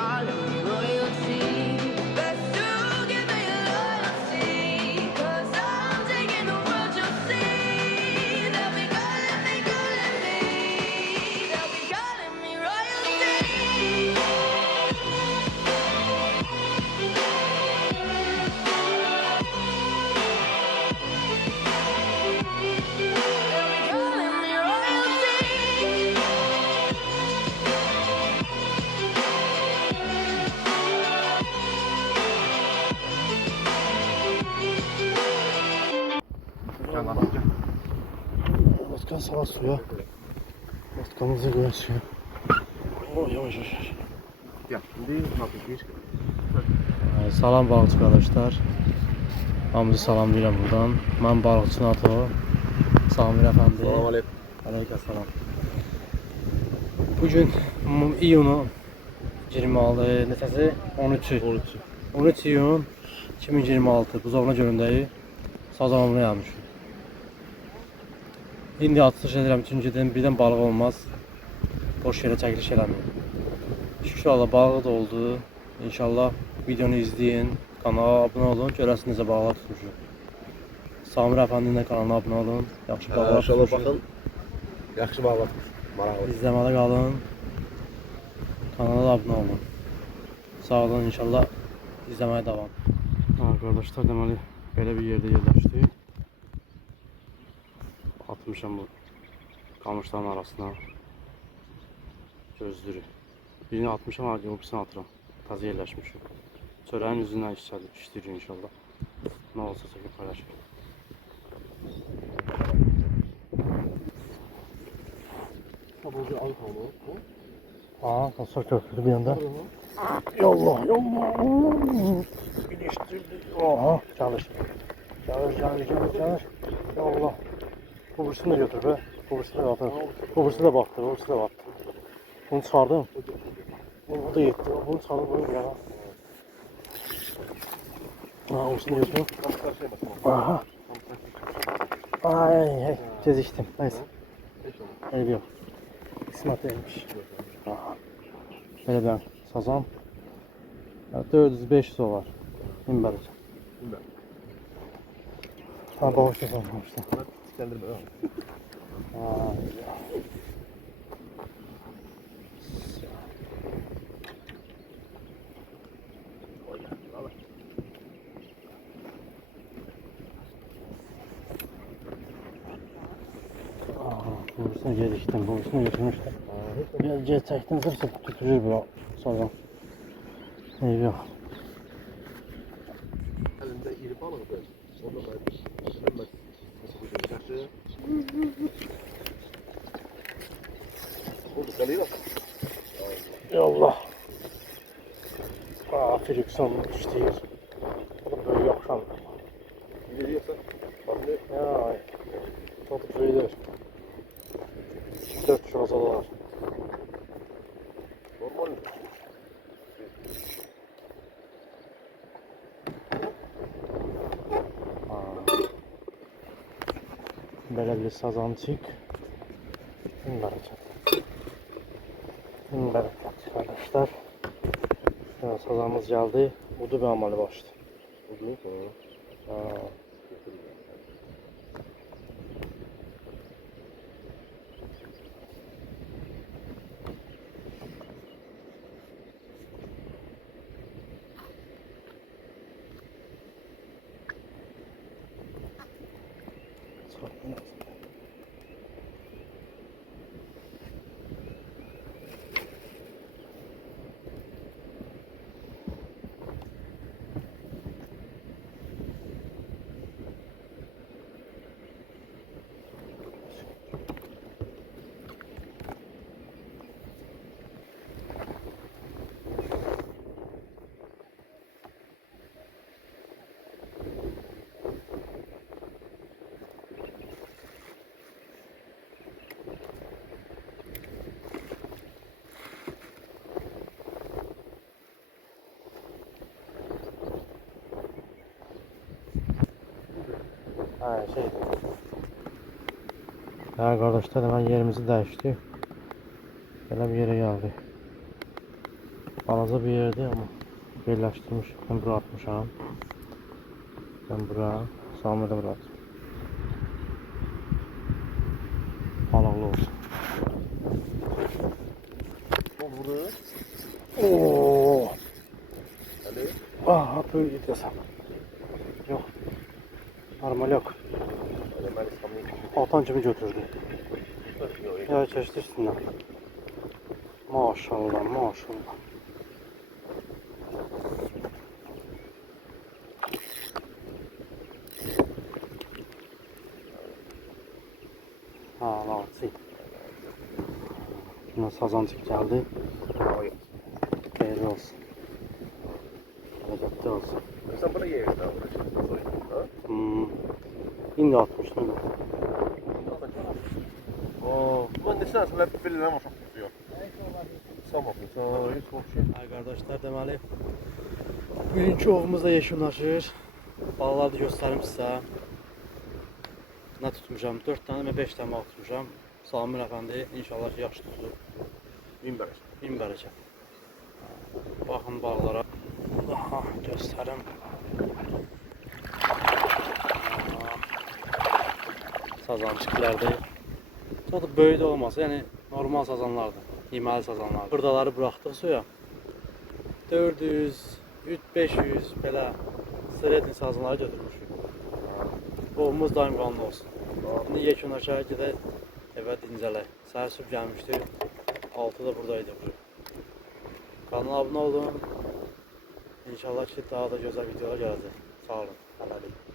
calling me royalty. Best to give me your loyalty, 'cause I'm taking the world, you'll see. They'll be calling me, they'll be calling me royalty. Başkan sağ suya. Başkanımızı göğe suya. Yavaş yavaş yavaş. Ya, şimdi nasıl Salam balıqçı qardaşlar. Hamınızı salamlayıram buradan. Mən balıqçı NATO. Samir əfəndi. Salam aleyküm. Aleykümselam. Bugün iyunun 26 neçəsi? 13. 13 iyun 2026 Buzovna gölündəyik. Sazanımına gəlmişik. İndi atış edirəm çünki dedim birdən balıq olmaz. Boş yerə çəkiliş eləməyim. Şükür Allah balığı da oldu. İnşallah videonu izləyin. Kanala abunə olun. Görəsiniz necə balıqlar tutmuşuq. Samir əfəndinin də kanalına abunə olun. Yaxşı balıqlar İnşallah tutmuşuq. baxın. Yaxşı balıqlar tutmuş. Maraqlı. İzləmədə qalın. Kanala da abunə olun. Sağ olun, inşallah izləməyə davam. Arkadaşlar deməli belə bir yerdə yerləşdik. Atmışam bu qamışların arasına. Gözlürü. Birini atmışam, öbürsünü atıram. Təzə yerləşmişim. Çörəyin üzündən işləyir inşallah. Nə olsa çəkib paylaşırım. Taburcu al konu. Aa, kasar köprülü bir yanda. Yallah, yallah. Birleştirdi. Oha, çalış. Çalış. Yallah. Kubursunu da götür be. Kubursunu da atır. Kubursunu da baktı, Bunu çıkardım. Bu da yetti. Bunu çıkardım, bunu bir yana. Kubursunu götür. Aha. Ay, geziştim. Neyse. Eybi yok. İsmat değilmiş. Böyle ben sazan. 400-500 o var. İmbarıca. Ha, bağış da sanmıştım. Kendirme ya. Burasına geliştim. Burasına götürmüştüm. Gel çektin zırsa tükürür bu sazan. Eyvi yok. Elinde iri balık böyle. Sonra ben yaxşı. Oldu kalıyor. Yallah. Frikson işləyir. Bu da böyle yapışan. İleri yoksa farklı. Ya, çok böyledir. 4 şazalar. Normal. Böyle bir sazancık. Bereket arkadaşlar. Sazanımız geldi. Udu bir amalı başladı. Udu. Ha şeydi. Ya arkadaşlar hemen yerimizi değişti. Böyle bir yere geldi. Balaca bir yerde ama birleştirmiş. Ben bura atmışam. Ben bura. Sami de bura atmış. Balıqlı olsun. Bak burada. Oo. Hadi. Ah, böyle desem. Yok. Normal yok. Hadi ben İstanbul'u Altan kimi götürdü? yok. Ya çeşitli üstünden. Maşallah, maşallah. Ha, latsi. Yine sazancık geldi. Hayırlı olsun. Bereketli olsun. Sen bana yeğen daha burası. Ha? Şimdi atmış değil mi? Oo, ben de sen hep belirleme çok tutuyor. Sağ bakın, sana hiç hoş şey. Ay kardeşler deməli bugünkü ovumuz da yekunlaşır. Balıqları da göstərim sizə. Nə tutmuşam? 4 tane və 5 tane balık tutmuşam. Samir əfəndi inşallah ki yaxşı tutulur. Bin bərək. Min bərəkət. Baxın balıqlara. Aha, göstərim. Sazançıqlardır. Çox da böyük də olmasa, yəni normal sazanlardır. Yeməli sazanlardır. Buradaları buraxdıq suya. 400, 500 belə sırayla sazanları götürmüşük. Ovumuz daim qanlı olsun. İndi yekunlaşa gedək evə dincələk. Səhər sübh gəlmişdik. 6-da buradaydı. Kanala abunə olun. İnşallah ki daha da gözəl videolar gələcək. Sağ olun. Hələlik.